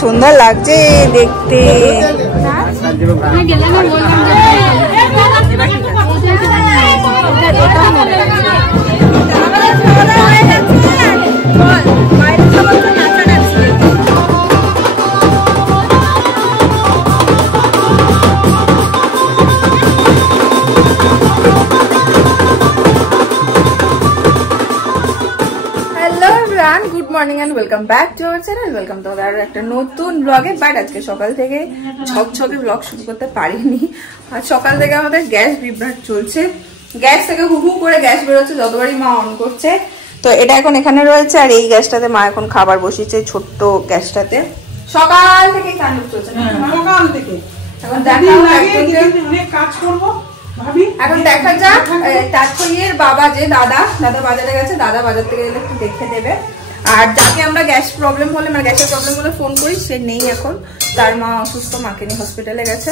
সুন্দর লাগছে দেখতে। Good morning and welcome back to our channel. Welcome তো আর একটা নতুন ব্লগে। বাট আজকে সকাল থেকে ঝকঝকে ব্লগ শুরু করতে পারিনি। আর সকাল থেকে আমাদের গ্যাস বিভ্রাট চলছে, গ্যাস থেকে হু হু করে গ্যাস বেরোচ্ছে যতবারই মা অন করছে। তো এটা এখন এখানে রয়েছে, আর এই গ্যাসটাতে মা এখন খাবার বসিয়েছে, ছোট্ট গ্যাসটাতে। সকাল থেকেই তাণ্ডব চলছে, সকাল থেকে। এখন দেখা অনেক কাজ করবো, এখন দেখা যাক তাৎক্ষণিকের বাবা যে দাদা বাজারে গেছে, দাদা বাজার থেকে এলে একটু দেখে দেবে। আর যাকে আমরা গ্যাস প্রবলেম হলে মানে গ্যাসের প্রবলেম হলে ফোন করি, সে নেই এখন, তার মা অসুস্থ, মাকে নিয়ে হসপিটালে গেছে।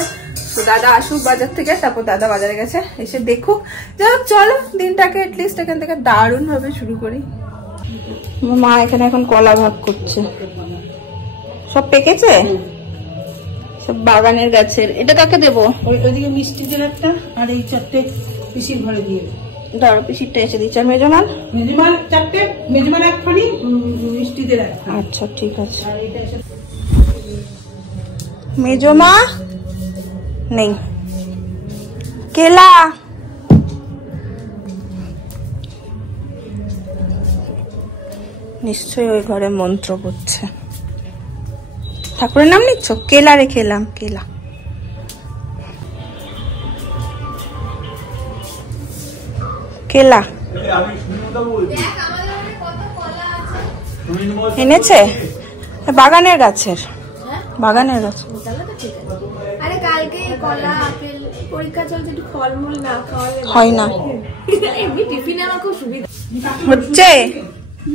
তো দাদা আসুক বাজার থেকে, তারপর দাদা বাজারে গেছে, এসে দেখুক। যাই হোক চলো দিনটাকে এটলিস্ট এখান থেকে দারুণ ভাবে শুরু করি। মা এখানে এখন কলা ভাগ করছে, সব পেকেছে, সব বাগানের গাছের। এটা কাকে দেবো? ওইদিকে মিষ্টিদের একটা, আর এই চারটে পিসির ঘরে দিয়ে দাঁড়ো, পিসিরটা এসে দিচ্ছে। আর মেজমান চারটে, মেজমান একখানি, মিষ্টিদের এক। আচ্ছা ঠিক আছে। মেজমা নেই, কেলা নিশ্চয়ই ওই ঘরে মন্ত্র পড়ছে। ঠাকুরের নাম নিচ্ছ? কেলা রেখে এলাম, কেলা। কেলা এনেছে বাগানের গাছের, বাগানের গাছ। আরে কালকে কলা আপেল পরীক্ষা চলছে, একটু ফলমূল না খাওয়ালে হয় না। এমনি টিফিনে আমার খুব সুবিধা হচ্ছে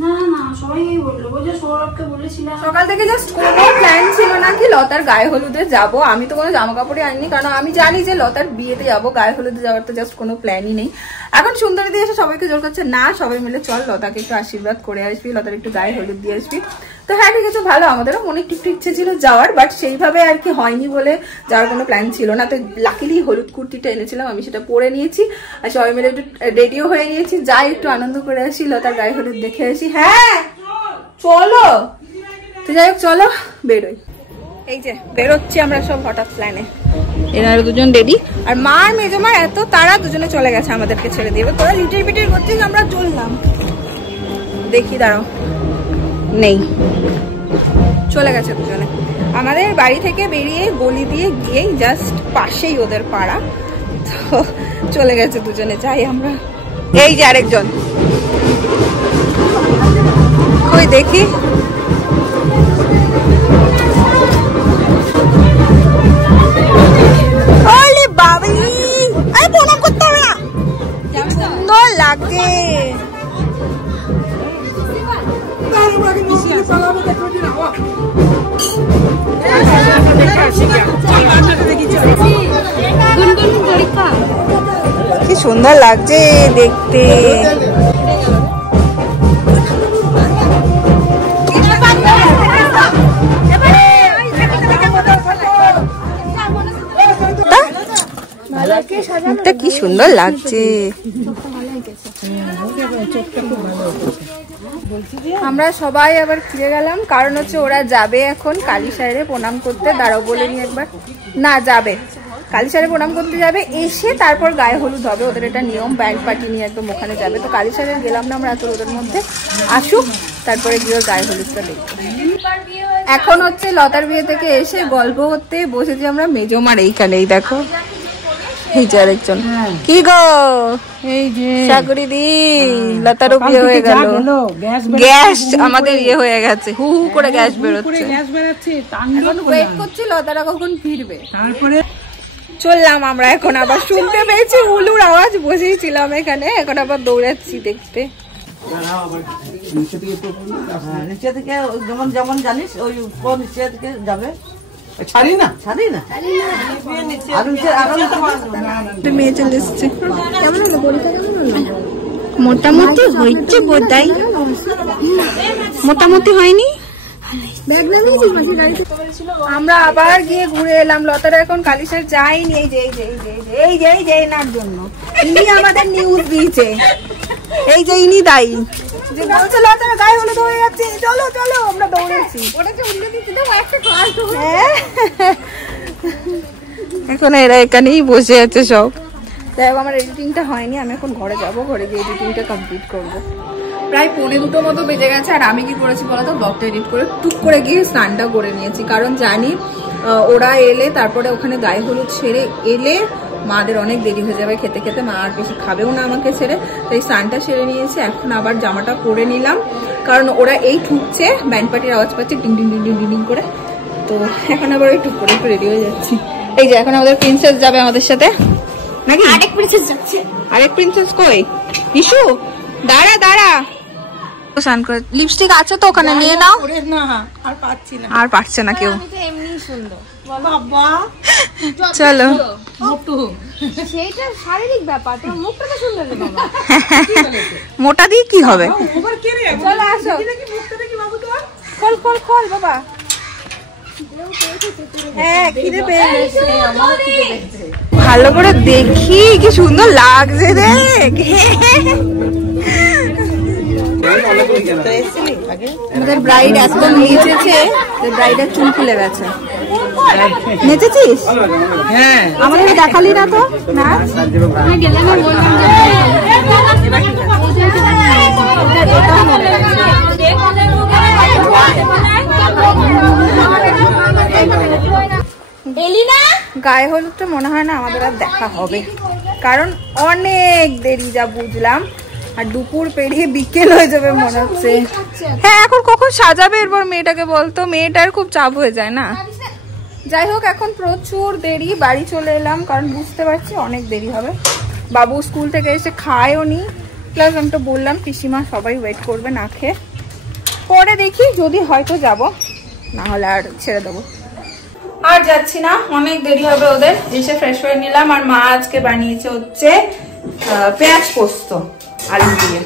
না না, সবাই বললো, ওই যে সৌরভকে বলেছিলাম। সকাল থেকে জাস্ট কোনো প্ল্যান ছিল না কি লতার গায়ে হলুদে যাবো। আমি তো কোনো জামা কাপড়ই আনিনি, কারণ আমি জানি যে লতার বিয়েতে যাবো, গায়ে হলুদে যাওয়ার তো জাস্ট কোনো প্ল্যানই নেই। এখন সুন্দরী দিয়ে এসে সবাইকে জোর করছে, না সবাই মিলে চল লতাকে একটু আশীর্বাদ করে আসবি, লতার একটু গায়ে হলুদ দিয়ে আসবি। তো হ্যাঁ ঠিক আছে, ভালো, আমাদেরও মনে একটু ইচ্ছে ছিল যাওয়ার, বাট সেইভাবে আর কি হয়নি বলে যাওয়ার কোনো প্ল্যান ছিল না। তো লাকিলি হলুদ কুর্তিটা এনেছিলাম, আমি সেটা পরে নিয়েছি, আর সবাই মিলে একটু রেডিও হয়ে নিয়েছি, যাই একটু আনন্দ করে আসি, লতার গায়ে হলুদ দেখে আসি। হ্যাঁ চলো, তো যাই হোক চলো বেরোই। এই যে বেরোচ্ছি আমরা সব হঠাৎ প্ল্যানে, এনারা দুজন রেডি। আর মা আর মেজমা এত তারা দুজনে চলে গেছে আমাদেরকে ছেড়ে দিয়ে। তোরা লিটির পিটির করছিস, আমরা চললাম। দেখি দাঁড়াও, নেই, চলে গেছে দুজনে। আমাদের বাড়ি থেকে বেরিয়ে গলি দিয়ে গিয়েই জাস্ট পাশেই ওদের পাড়া, তো চলে গেছে দুজনে। যাই আমরা। এই যে আরেকজন কই দেখি, প্রণাম করতে হবে না, সুন্দর লাগে। কি সুন্দর লাগছে দেখতে। কি সুন্দর লাগছে। আমরা সবাই আবার ফিরে গেলাম, কারণ হচ্ছে ওরা যাবে এখন কালীসাইরে প্রণাম করতে। দাঁড়াও বলে নি একবার, না যাবে কালীসাইরে প্রণাম করতে যাবে, এসে তারপর গায়ে হলুদ হবে, ওদের এটা নিয়ম। ব্যান্ড পার্টি নিয়ে একদম ওখানে যাবে। তো কালীসাইরে গেলাম না আমরা এত রোদের মধ্যে, আসুক তারপরে গিয়ে গায়ে হলুদটা দেখবো। এখন হচ্ছে লতার বিয়ে থেকে এসে গল্প করতে বসেছি আমরা মেজমার এইখানেই, দেখো এই যে আরেকজন। কি গো, এই যে সাগরি দি, লতারও বিয়ে হয়ে গেল, গ্যাস আমাদের ইয়ে হয়ে গেছে, হু হু করে গ্যাস বেরোচ্ছে। এখন ওয়েট করছি লতারা কখন ফিরবে, তারপরে চললাম আমরা। এখন আবার শুনতে পেয়েছি উলুর আওয়াজ, বসেই ছিলাম এখানে, এখন আবার দৌড়াচ্ছি দেখতে। নিচে থেকে যেমন যেমন জানিস ওই নিচে থেকে যাবে, ছাড়ি না মেয়ে চলে এসছে। কেমন হলো পরীক্ষা, কেমন হলো? মোটামুটি হয়েছে বোধহয়, মোটামুটি হয়নি। ব্যাগ নামিয়েছিস মাসির গাড়িতে? আমরা আবার গিয়ে ঘুরে এলাম। লতারা এখন কালিসার যায়নি, এই যে এই যে এই যে এই যে এই যে এনার জন্য ইনি আমাদের নিউজ দিয়েছে। এই যে ইনি দায়ী, যে বলছে লতারা গায়ে হলুদ হয়ে যাচ্ছে, চলো চলো আমরা দৌড়েছি। ওটাকে উল্টে দিতে দাও, একটা কাজ এখন এরা এখানেই বসে আছে সব। যাই হোক, আমার এডিটিংটা হয়নি, আমি এখন ঘরে যাব, ঘরে গিয়ে এডিটিংটা কমপ্লিট করবো। প্রায় 1:45 মতো বেজে গেছে। আর আমি কি করেছি বলতো, ব্লগটা এডিট করে টুক করে গিয়ে স্নানটা করে নিয়েছি, কারণ জানি ওরা এলে তারপরে ওখানে গায়ে হলুদ সেরে এলে মাদের অনেক দেরি হয়ে যাবে খেতে খেতে, মা আর বেশি খাবেও না আমাকে ছেড়ে। তাই স্নানটা সেরে নিয়েছি, এখন আবার জামাটা পরে নিলাম, কারণ ওরা এই ঠুকছে, ব্যান্ড পার্টির আওয়াজ পাচ্ছে ding ding ding ding ding করে। তো এখন আবার ওই টুক করে একটু রেডি হয়ে যাচ্ছি। এই যে এখন আমাদের প্রিন্সেস যাবে আমাদের সাথে নাকি? আরেক প্রিন্সেস যাচ্ছে। আরেক প্রিন্সেস কই? ইস্যু দাঁড়া দাঁড়া, লিপস্টিক আছে তো ওখানে নিয়ে নাও। আর পারছে না কেউ। এমনি সুন্দর বাবা, চলো সেইটা শারীরিক ব্যাপার, তোমার মুখটা তো সুন্দর রে বাবা। মোটা দিয়ে কি হবে? চলো আসো, খোল খোল খোল বাবা। হ্যাঁ খিদে পেয়ে গেছে, ভালো করে দেখি কি সুন্দর লাগছে দেখ। আমাদের ব্রাইড একদম নেচেছে, ব্রাইডের চুল খুলে গেছে। নেচেছিস? হ্যাঁ আমাদের দেখালি না তো না? গায়ে হলুদটা মনে হয় না আমাদের আর দেখা হবে, কারণ অনেক দেরি যা বুঝলাম, আর দুপুর পেরিয়ে বিকেল হয়ে যাবে মনে হচ্ছে। হ্যাঁ এখন কখন সাজাবে এরপর মেয়েটাকে বলতো, মেয়েটার খুব চাপ হয়ে যায় না। যাই হোক এখন প্রচুর দেরি, বাড়ি চলে এলাম, কারণ বুঝতে পারছি অনেক দেরি হবে। বাবু স্কুল থেকে এসে খায়ও নি, প্লাস আমি তো বললাম পিসিমা সবাই ওয়েট করবে না খেয়ে। পরে দেখি যদি হয়তো যাব, না হলে আর ছেড়ে দেবো। আর যাচ্ছি না, অনেক দেরি হবে ওদের। এসে ফ্রেশ হয়ে নিলাম, আর মা আজকে বানিয়েছে হচ্ছে পেঁয়াজ পোস্ত আলু দিয়ে।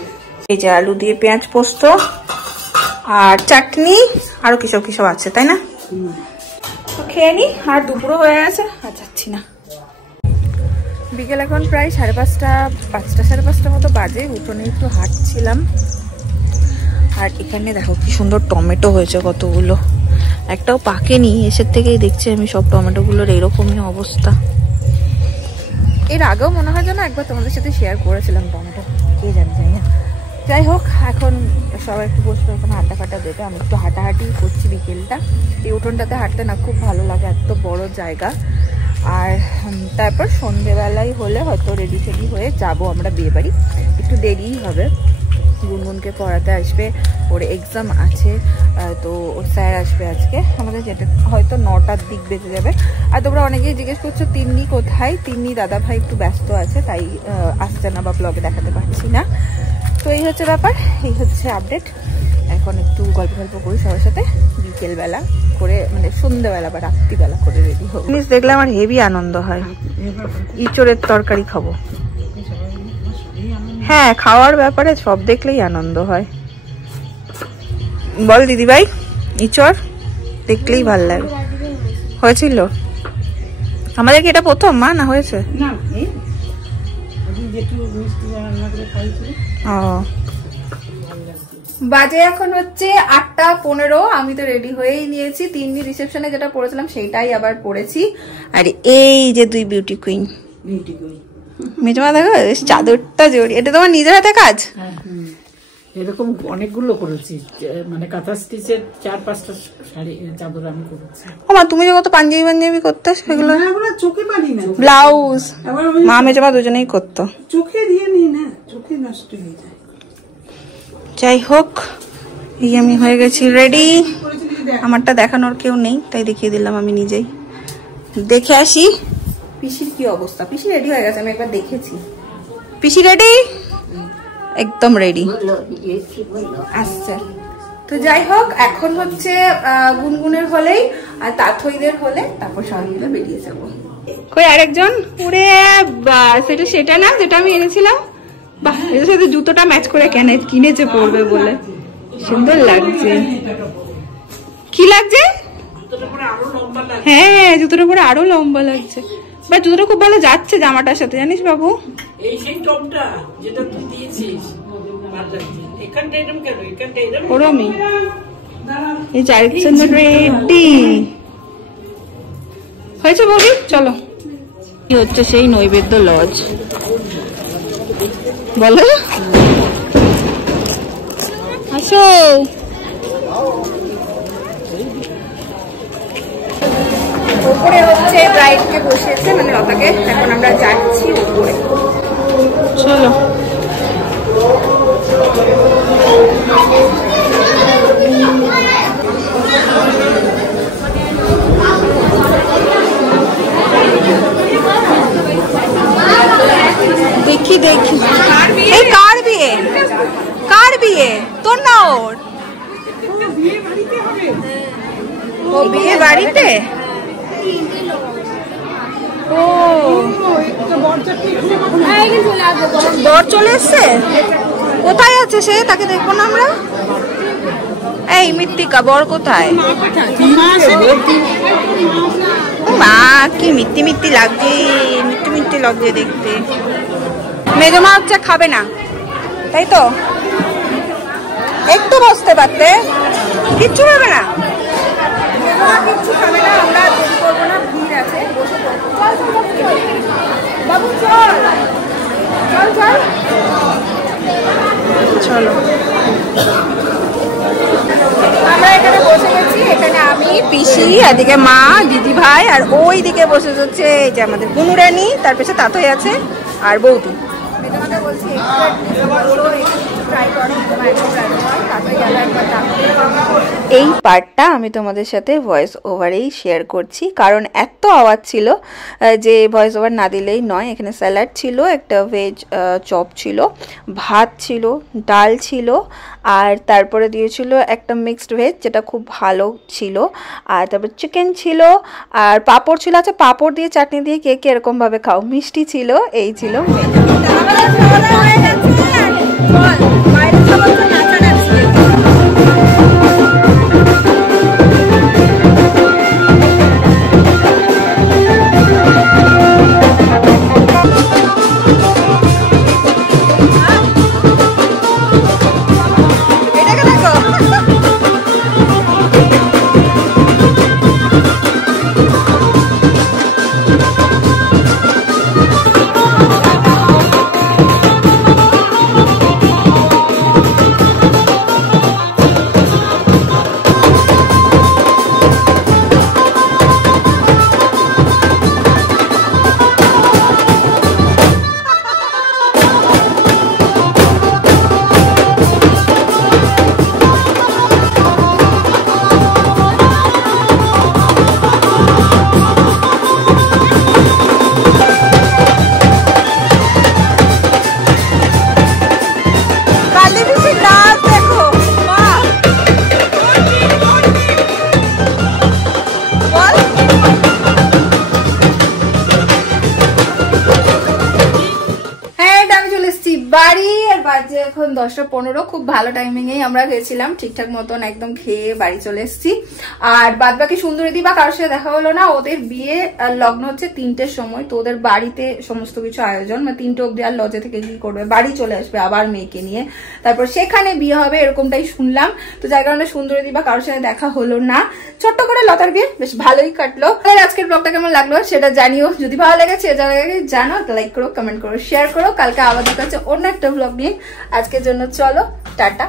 এই যে আলু দিয়ে পেঁয়াজ পোস্ত আর চাটনি, আরো কিসব কিসব আছে তাই না? তো খেয়ে নি, আর দুপুরও হয়ে গেছে, আর যাচ্ছি না। বিকেল এখন প্রায় 5:30, 5টা 5:30 মতো বাজে। উঠোনে একটু হাঁটছিলাম, আর এখানে দেখো কি সুন্দর টমেটো হয়েছে কতগুলো, একটাও পাকেনি। এসের থেকেই দেখছি আমি সব টমেটো গুলোর এরকমই অবস্থা। এর আগেও মনে হয় যেন একবার তোমাদের সাথে শেয়ার করেছিলাম টমেটো, কে জানি যাই না। যাই হোক এখন সবাই একটু বসবে, এখন হাঁটা ফাটা দেবে। আমি একটু হাঁটাহাঁটি করছি বিকেলটা, এই উঠোনটাতে হাঁটতে না খুব ভালো লাগে, এত বড় জায়গা। আর তারপর সন্ধেবেলায় হলে হয়তো রেডি ফেডি হয়ে যাব আমরা বিয়ে বাড়ি। একটু দেরিই হবে, গুনগুনকে পড়াতে আসবে, ওর এক্সাম আছে, তো ওর স্যার আসবে আজকে আমাদের, যেটা হয়তো 9টার দিক বেজে যাবে। আর তোমরা অনেকেই জিজ্ঞেস করছো তিন্নি কোথায়। তিন্নি দাদা ভাই একটু ব্যস্ত আছে, তাই আসছে না বা ব্লগে দেখাতে পারছি না। তো এই হচ্ছে ব্যাপার, এই হচ্ছে আপডেট। এখন একটু গল্প গল্প করি সবার সাথে, বিকেলবেলা করে মানে সন্ধ্যেবেলা বা রাত্রিবেলা করে রেডি হবো। জিনিস দেখলে আমার হেভি আনন্দ হয়, ইঁচড়ের তরকারি খাবো। হ্যাঁ খাওয়ার ব্যাপারে সব দেখলেই আনন্দ হয়, বল দিদি ভাই? ইঁচড় দেখলেই ভাল লাগে। হয়েছিল আমাদের কি এটা প্রথম মা, না হয়েছে? বাজে এখন হচ্ছে 8:15। আমি তো রেডি হয়েই নিয়েছি, 3 দিন রিসেপশনে যেটা পরেছিলাম সেইটাই আবার পরেছি। আর এই যে 2 বিউটি কুইন, মেজমা দেখো চাদরটা জড়ি, এটা তোমার নিজের হাতে কাজ? এরকম অনেকগুলো করেছি, মানে কাঁথা স্টিচের 4-5টা শাড়ি চাদর আমি করেছি। ও মা তুমি যে কত পাঞ্জাবি করতে, সেগুলো চোখে পারি না, ব্লাউজ মা মেজমা দুজনেই করতো, চোখে দিয়ে নি না, চোখে নষ্ট হয়ে যায়। যাই হোক এই আমি হয়ে গেছি রেডি। আমারটা দেখানোর কেউ নেই, তাই দেখিয়ে দিলাম আমি নিজেই। দেখে আসি পিসির কি অবস্থা। পিসি রেডি হয়ে গেছে, আমি একবার দেখেছি। পিসি রেডি, একদম রেডি আসছে। তো যাই হোক এখন হচ্ছে গুনগুনের হলেই আর তাথইদের হলে, তারপর সবাই মিলে বেরিয়ে যাবো। কই আরেকজন? পুরে বাস, এটা সেটা না যেটা আমি এনেছিলাম। বাহ, এর সাথে জুতোটা ম্যাচ করে কিনেছে পরবে বলে, সুন্দর লাগছে। কি লাগছে? হ্যাঁ জুতোটা পরে আরো লম্বা লাগছে। বা জুতোটা খুব ভালো যাচ্ছে জামাটার সাথে, জানিস বাবু? এই সেই টপটা যেটা তুই দিয়েছিস এখানটা এরকম কেন, এখানটা এরকম ওরমই এই চারিদিকে রেডি হয়েছে ববি। চলো কি হচ্ছে সেই নৈবেদ্য লজ বলো, আসো। উপরে হচ্ছে ব্রাইডকে বসিয়েছে মানে লতাকে, এখন আমরা যাচ্ছি উপরে। চলো দেখি দেখি এই কার বিয়ে, কার বিয়ে? তোর না ওর? ও বিয়ে বাড়িতে। ও বর চলে এসছে, কোথায় আছে সে? তাকে দেখবো না আমরা। এই মৃত্তিকা বর কোথায়? মা কি মিত্তি মিত্তি লাগছে, মিত্তি মিত্তি লাগছে দেখতে। মেজমা হচ্ছে খাবে না তাই তো, একটু বসতে পারতে। কিচ্ছু খাবে না, কিচ্ছু খাবে না। আমরা দেরি করবো না, ভিড় আছে, বসে পড়বো। বাবু চল চল চল চলো। আমরা এখানে বসে গেছি, এখানে আমি পিসি, এদিকে মা, দিদি ভাই, আর ওই দিকে বসে যাচ্ছে এই যে আমাদের গুনুরানি, তার পেছনে তাতই আছে আর বৌদি। বলছি এই পার্টটা আমি তোমাদের সাথে ভয়েস ওভারেই শেয়ার করছি, কারণ এত আওয়াজ ছিল যে ভয়েস ওভার না দিলেই নয়। এখানে স্যালাড ছিল, একটা ভেজ চপ ছিল, ভাত ছিল, ডাল ছিল, আর তারপরে দিয়েছিল একটা মিক্সড ভেজ যেটা খুব ভালো ছিল, আর তারপর চিকেন ছিল, আর পাঁপড় ছিল। আচ্ছা পাঁপড় দিয়ে চাটনি দিয়ে কে কে এরকমভাবে খাও, মিষ্টি ছিল। এই ছিল বাড়ি। আর বাজে এখন 10:15। খুব ভালো টাইমিংয়েই আমরা গেছিলাম, ঠিকঠাক মতন একদম খেয়ে বাড়ি চলে এসেছি। আর বাদ বাকি সুন্দরী বা কারোর সাথে দেখা হলো না। ওদের বিয়ে লগ্ন হচ্ছে 3টের সময়, তো ওদের বাড়িতে সমস্ত কিছু আয়োজন, মানে 3টে অব্দি আর লজে থেকে কি করবে, বাড়ি চলে আসবে আবার মেয়েকে নিয়ে, তারপর সেখানে বিয়ে হবে এরকমটাই শুনলাম। তো যার কারণে সুন্দরী বা কারোর সাথে দেখা হলো না। ছোট্ট করে লতার বিয়ে বেশ ভালোই কাটলো। আজকের ব্লগটা কেমন লাগলো সেটা জানিও, যদি ভালো লেগেছে জানো, লাইক করো, কমেন্ট করো, শেয়ার করো। কালকে আবার দেখা হচ্ছে অন্য একটা ব্লগ নিয়ে। আজকের জন্য চলো টাটা।